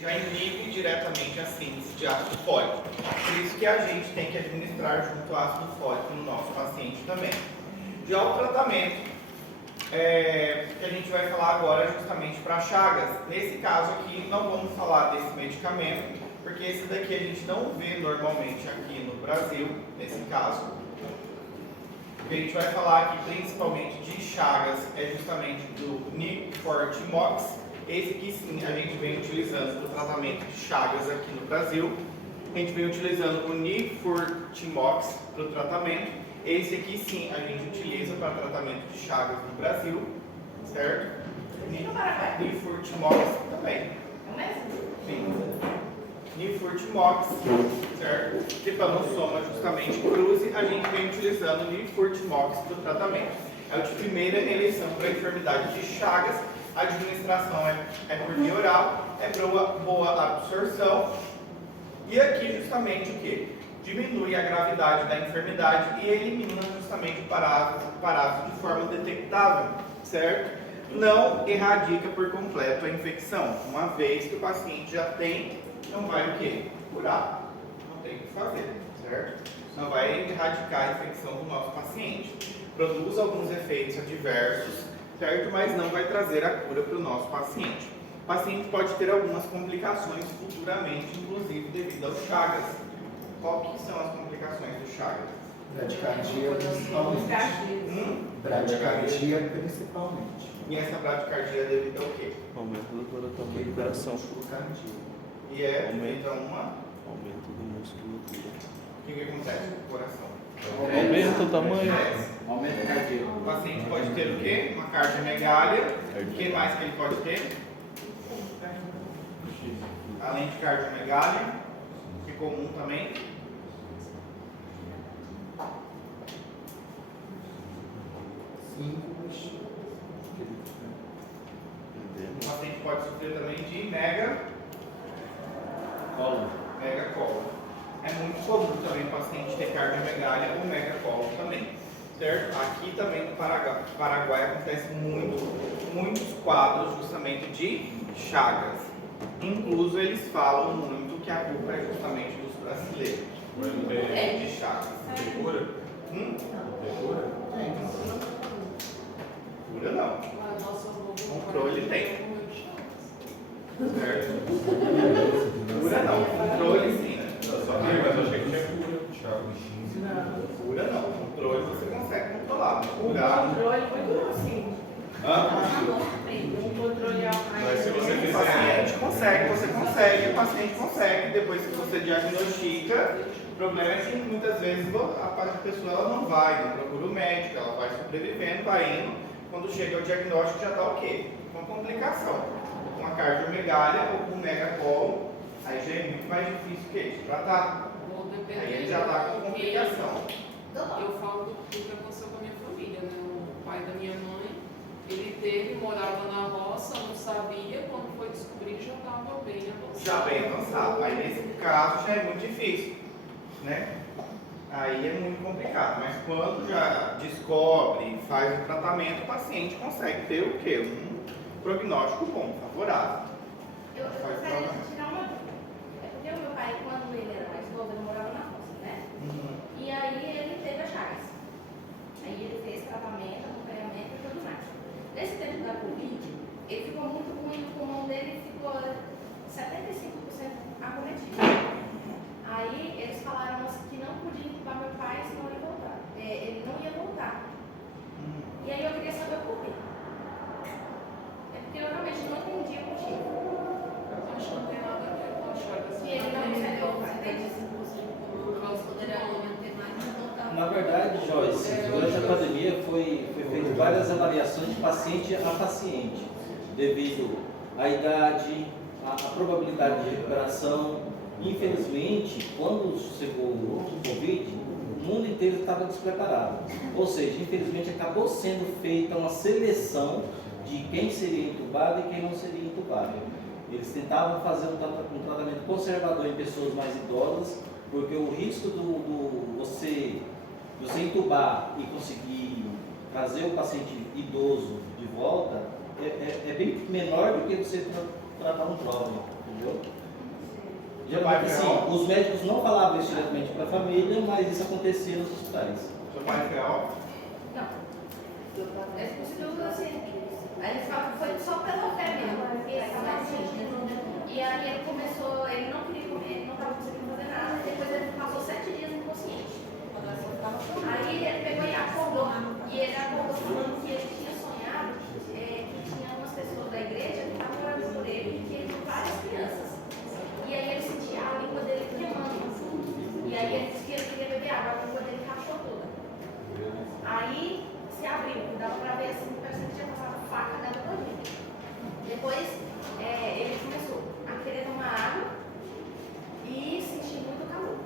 já inibe diretamente a síntese de ácido fólico. Por isso que a gente tem que administrar junto ao ácido fólico no nosso paciente também. Já o tratamento que a gente vai falar agora é justamente para chagas. Nesse caso aqui, não vamos falar desse medicamento, porque esse daqui a gente não vê normalmente aqui no Brasil, nesse caso. O que a gente vai falar aqui principalmente de chagas é justamente do Nifortimox. Esse aqui sim a gente vem utilizando para o tratamento de chagas aqui no Brasil. A gente vem utilizando o Nifortimox para o tratamento. Esse aqui sim a gente utiliza para tratamento de chagas no Brasil, certo? Nifortimox também. Sim. Nifortimox, certo? Trypanosoma justamente cruzi, a gente vem utilizando o Nifortimox para o tratamento. É de primeira eleição para a enfermidade de chagas. A administração é por via oral, é boa absorção. E aqui justamente o que? Diminui a gravidade da enfermidade e elimina justamente o parásito de forma detectável, certo? Não erradica por completo a infecção. Uma vez que o paciente já tem, não vai o quê? Curar. Não tem o que fazer, certo? Não vai erradicar a infecção do nosso paciente. Produz alguns efeitos adversos, certo? Mas não vai trazer a cura para o nosso paciente. O paciente pode ter algumas complicações futuramente, inclusive devido aos chagas. Qual que são as complicações do chagas? Bradicardia principalmente. Bradicardia principalmente. E essa bradicardia é devido ao quê? Aumento do tamanho do coração. E é devido a uma... Aumento da musculatura. O que acontece com o coração? Aumenta o tamanho. Aumento cardíaco. O paciente pode ter o quê? Uma cardiomegália. O que mais que ele pode ter? Além de cardiomegália, que é comum também. O paciente pode sofrer também de megacolo. É muito comum também o paciente ter cardiomegália ou megacolo também, certo? Aqui também no Paraguai acontece muitos quadros justamente de chagas. Incluso eles falam muito que a culpa é justamente dos brasileiros de chagas. Cura? Cura não. Controle tem. Certo? Cura não. Controle sim, né? Mas eu achei que tinha cura, Thiago. Cura não. Controle você consegue controlar. Curar. Controle muito assim. Mas se você O fizer. paciente consegue, você consegue, o paciente consegue. Depois que você diagnostica, o problema é que muitas vezes a pessoa ela não vai, não procura o médico, ela vai sobrevivendo, vai indo. Quando chega ao diagnóstico já está o quê? Com complicação. Com uma cardiomegália ou com um megacolo, aí já é muito mais difícil que isso tratar. Aí ele já está com complicação. Eu falo do que aconteceu com a minha família, né? O pai da minha mãe, ele morava na roça, não sabia, quando foi descobrir já estava bem avançado. Já bem avançado. Aí nesse caso já é muito difícil, né? Aí é muito complicado. Mas quando já descobre, faz o tratamento, o paciente consegue ter o quê? Um prognóstico bom, favorável. Eu gostaria de tirar uma dúvida. É porque o meu pai, quando ele era mais novo, ele morava na roça, né? E aí ele teve a chagas. Aí ele fez tratamento, acompanhamento e tudo mais. Nesse tempo da Covid, ele ficou muito ruim, o pulmão dele ficou 75% acometido. Aí eles falaram que não podia intubar meu pai, senão ele não ia voltar. E aí eu queria saber o porquê. É porque eu realmente não entendi o motivo. Acho que não tem nada a ver com a chagas. E ele não consegue voltar, entende? Na verdade, Joyce, durante a pandemia foi feito várias avaliações de paciente a paciente, devido à idade, à probabilidade de recuperação. Infelizmente, quando chegou o Covid, o mundo inteiro estava despreparado. Ou seja, infelizmente acabou sendo feita uma seleção de quem seria entubado e quem não seria entubado. Eles tentavam fazer um tratamento conservador em pessoas mais idosas, porque o risco você entubar e conseguir trazer o paciente idoso de volta é bem menor do que você tratar um jovem, entendeu? Geralmente, sim, os médicos não falavam isso diretamente para a família, mas isso acontecia nos hospitais. Seu pai foi ó. Não. É possível assim. Aí ele falou que foi só pela fé mesmo, porque ele estava assim. E aí ele começou, ele não queria comer, ele não estava conseguindo fazer nada, e depois ele passou 7 dias inconsciente. Aí ele pegou e acordou. E ele acordou falando que ele tinha sonhado que tinha umas pessoas da igreja que estavam orando por ele e que ele tinha várias crianças. E aí ele sentia a língua dele queimando. E aí ele disse que ele queria beber água, a língua dele rachou toda. Aí se abriu, dava pra ver assim, parecia que tinha passado faca dentro da gente. Depois ele começou a querer tomar água e sentir muito calor.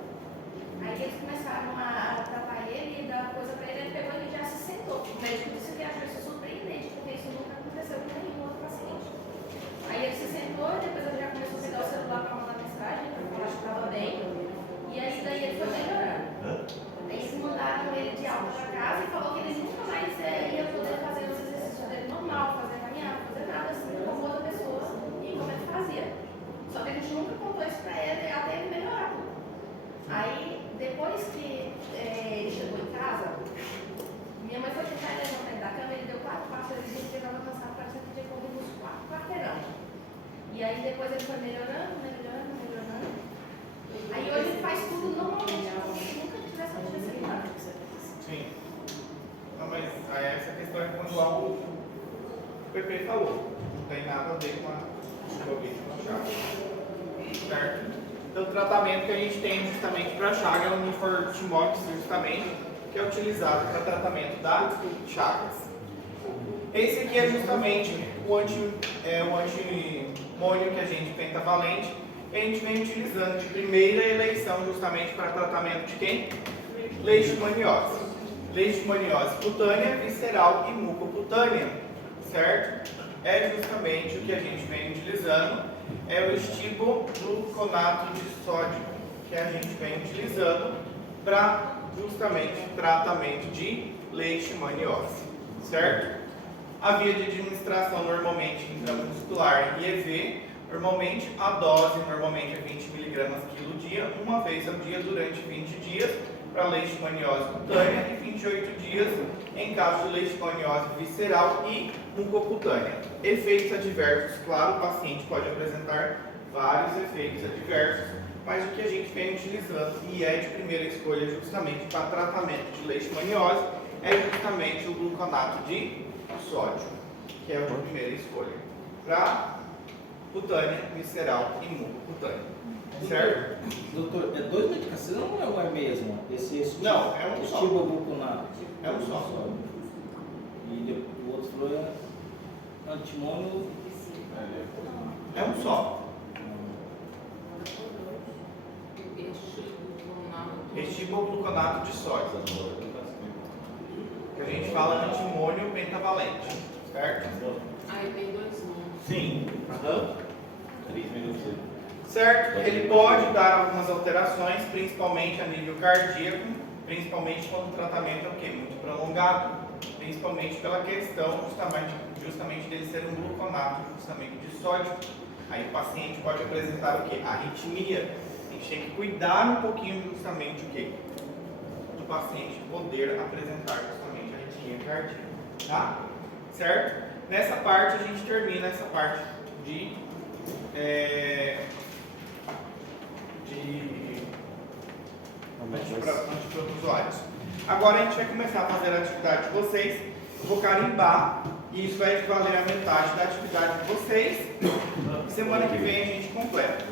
Aí eles começaram a tratar ele e dar coisa pra ele pegou e já se sentou. O médico disse que achou isso surpreendente, porque isso nunca aconteceu com nenhum outro paciente. Aí ele se sentou e depois ele já começou a pegar o celular para mandar mensagem, para falar que estava bem. E aí daí ele foi melhorando. Aí eles mandaram ele de alta para casa e falou que ele nunca mais ia poder fazer os exercícios dele normal, fazer caminhada, fazer nada assim como outra pessoa e como ele fazia. Só que a gente nunca contou isso para ele até ele melhorar. Aí depois que ele chegou em casa, minha mãe foi tentar levantar ele da cama, ele deu 4 passos, ele disse que ele estava cansado, parece que tinha corrido uns 4 quarteirão. E aí depois ele foi melhorando. Aí hoje ele faz tudo normalmente, como se nunca tivesse acontecido nada. Sim. Não, mas aí essa questão é quando algo o PP falou. Não tem nada a ver com a chave. Certo? Então, o tratamento que a gente tem justamente para a chaga é o Nifortimox, justamente, que é utilizado para tratamento das chagas. Esse aqui é justamente o antimônio que a gente pentavalente, que a gente vem utilizando de primeira eleição justamente para tratamento de quem? Leishmaniose. Leishmaniose cutânea, visceral e mucocutânea, certo? É justamente o que a gente vem utilizando. É o estibogluconato de sódio que a gente vem utilizando para justamente tratamento de leishmaniose, certo? A via de administração normalmente intramuscular e EV, normalmente a dose normalmente é 20 mg quilo dia, uma vez ao dia durante 20 dias para leishmaniose cutânea e 28 dias em caso de leishmaniose visceral e mucocutânea. Efeitos adversos, claro, o paciente pode apresentar vários efeitos adversos, mas o que a gente vem utilizando e é de primeira escolha justamente para tratamento de leishmaniose é justamente o gluconato de sódio, que é o de primeira escolha para cutânea, visceral e mucocutânea. Certo? Doutor, é 2 medicações ou é mesmo? Não, é um só. Estibogluconato. É um só. E o outro foi antimônio. É um só. Estibogluconato de sódio. Que a gente fala antimônio pentavalente. Certo? Aí tem 2 nomes. Sim. 3 minutos. Certo? Ele pode dar algumas alterações, principalmente a nível cardíaco, principalmente quando o tratamento é o quê? Muito prolongado, principalmente pela questão justamente dele ser um gluconato justamente de sódio. Aí o paciente pode apresentar o quê? Arritmia. A gente tem que cuidar um pouquinho justamente o quê? Do paciente poder apresentar justamente a arritmia cardíaca, tá? Certo? Nessa parte a gente termina essa parte de antiprotozoários. Agora a gente vai começar a fazer a atividade de vocês. Eu vou carimbar e isso vai equivaler a metade da atividade de vocês. Semana que vem a gente completa.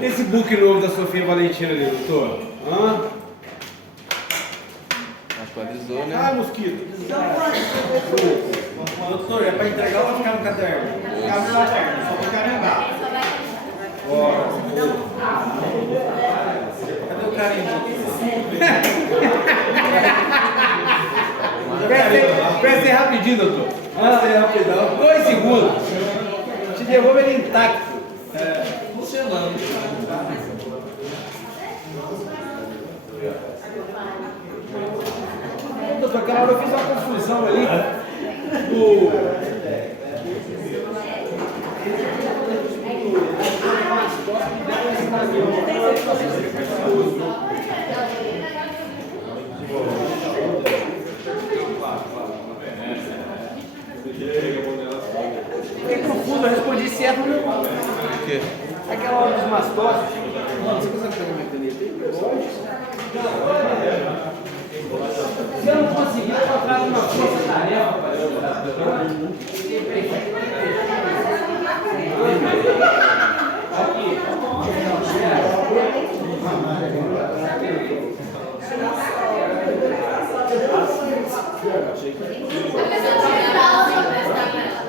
Esse book novo da Sofia Valentina ali, doutor? Hã? Atualizou, né? Ah, mosquito. Doutor, é para entregar ou vai ficar no caderno? Cabe no caderno, só vou carimbar. Ele só vai Cadê o carimbo? Presta aí rapidinho, doutor. É rapidão. 2 segundos. Te devolvo ele intacto. Funcionando. Doutor, aquela hora eu fiz uma confusão ali. Fiquei confuso, eu respondi certo ou não. O quê? Aquela hora dos mascotes. Mano, você consegue pegar minha caneta aí? Se eu não conseguir, eu vou atrás de uma força-tarefa para eu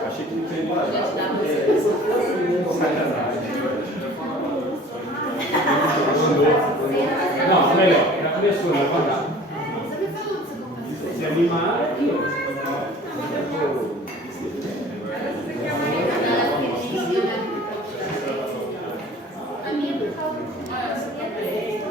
Achei que não tem mais. Não, melhor, já começou, não vai dar. Se animar aqui, ó. A minha por causa Ah, essa também.